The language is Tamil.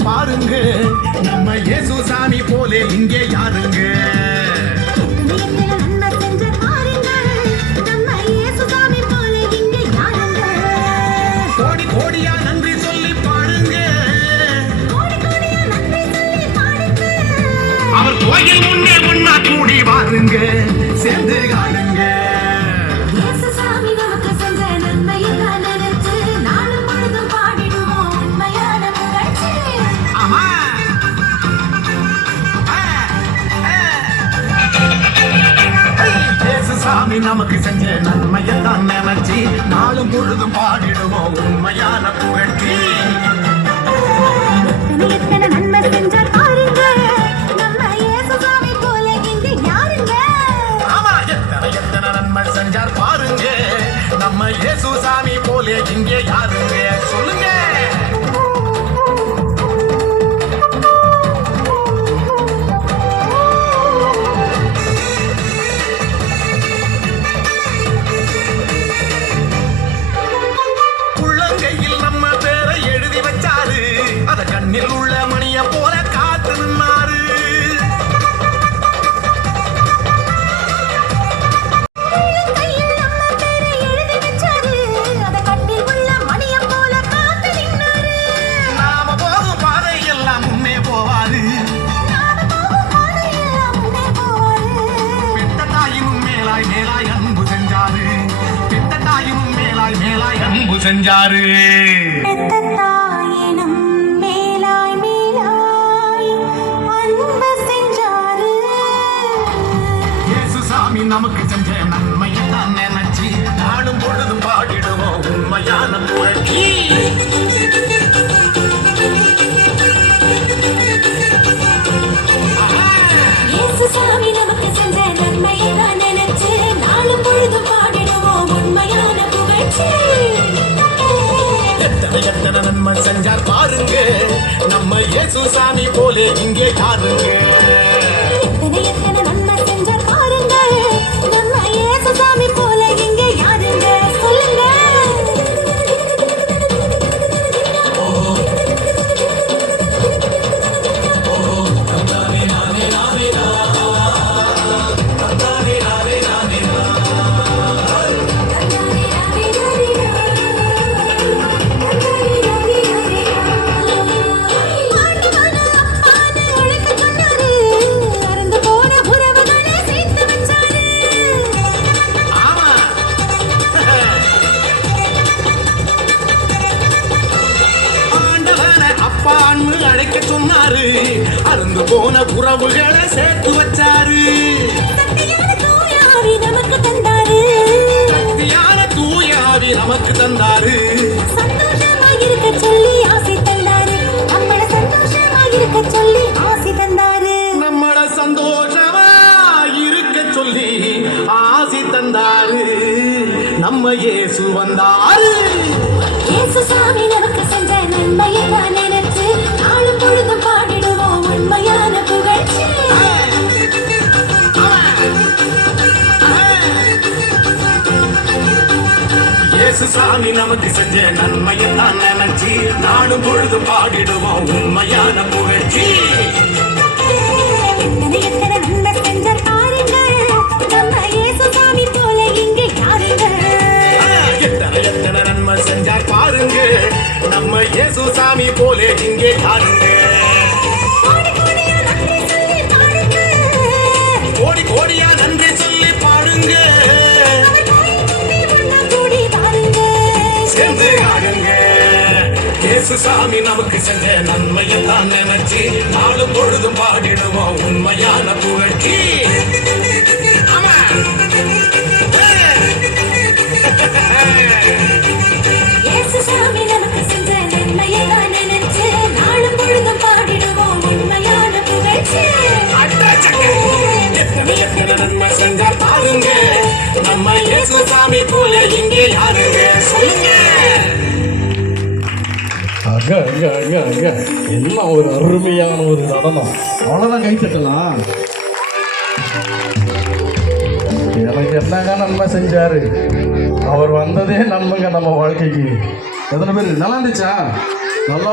செஞ்சார் பாருங்க, நம்ம இயேசு சாமி போலே இங்கே யாருங்க. கோடி கோடியா நன்றி சொல்லி பாருங்க, அவர் கோயில் முன்னே ஒன்னா கூடி வாருங்க, சேர்ந்து காணுங்க. சாமி நமக்கு செஞ்ச நன்மையத்தான் நினைச்சு நாளும் பொழுதும் பாடிடுவோம் உண்மையான புகழ்ச்சி. நன்மை செஞ்சார் பாருங்க, நம்ம இயேசு சாமி போல இங்கே யாருங்க. ஆமா, எத்தனை நன்மை செஞ்சார் பாருங்க, நம்ம இயேசு சாமி போல இங்கே யாருங்க. சொல்லுங்க. கண்ணில் உள்ள மணிய போல காத்து நின்னாரு. நாம போகும் பாதை எல்லாம் முன்னே போவாரு. பெத்த தாயினும் மேலாய் மேலாய் அன்பு செஞ்சாரு, பெத்த தாயினும் மேலாய் மேலாய் அன்பு செஞ்சாரு. நமக்கு செஞ்ச நன்மையத்தான் நினைச்சு நாடும் பொழுதும் பாடிடுவோம் உண்மையான புகழ்ச்சி. சாமி நமக்கு செஞ்ச நன்மையத்தான் நினைச்சு நாடும் பொழுதும் பாடிடுவோம் உண்மையான புகழ்ச்சி. எத்தனை நன்மை செஞ்சார் பாருங்க, நம்ம இயேசு சாமி போலே இங்கே யாருங்க. சாமி போல இங்கே யாருங்க. சொல்லுங்க. அழைக்க சொன்னாரு, அருந்து போன உறவுகளை சேர்த்து வச்சாரு. நமக்கு தந்தாரு, சக்தியான தூயாவி நமக்கு தந்தாரு. சந்தோஷமா இருக்க சொல்லி ஆசை தந்தாரு, நம்மள சந்தோஷமா இருக்க சொல்லி ஆசை தந்தாரு. நம்மள சந்தோஷமா இருக்க சொல்லி ஆசை தந்தாரு. நம்ம இயேசு வந்தாரு. இயேசு சாமி நமக்கு செஞ்ச நன்மையை நினைச்சு நாளும் பொழுதும் பாடிடுவோம் உண்மையான புகழ்ச்சி. இயேசு சாமி நமக்கு செஞ்ச நன்மையெல்லாம் நினைச்சு நாளும் பொழுதும் பாடிடுவோம் உண்மையான புகழ்ச்சி. எத்தனை நன்மை செஞ்சார் பாருங்க, நம்ம இயேசு சாமி போல இங்கே யாருங்க. எத்தனை நன்மை செஞ்சார் பாருங்க, நம்ம இயேசு சாமி போலே இங்கே யாருங்க. கோடி கோடியா நன்றி சொல்லி பாருங்க, சேர்ந்து ஆடுங்க. இயேசு சாமி நமக்கு செஞ்ச நன்மையத்தான் நினைச்சு நாளும் பொழுதும் பாடிடுவோம் உண்மையான புகழ்ச்சி. ஆமா, சாமி நமக்கு செஞ்ச நன்மையெல்லாம் நினைச்சு நாளும் பொழுதும் பாடிடுவோம் உண்மையான புகழ்ச்சி. எத்தனை நன்மை செஞ்சா பாருங்க, நம்ம இயேசு சாமி போல இங்கே யாருங்க. சொல்லுங்க. என்ன ஒரு அருமையான ஒரு நடனம். அவ்வளவுதான் கை தட்டலாம். எனக்கு என்னங்க நன்மை செஞ்சாரு, அவர் வந்ததே நன்மைங்க நம்ம வாழ்க்கைக்கு. எத்தனை பேர் நல்லா இருந்துச்சா? நல்லா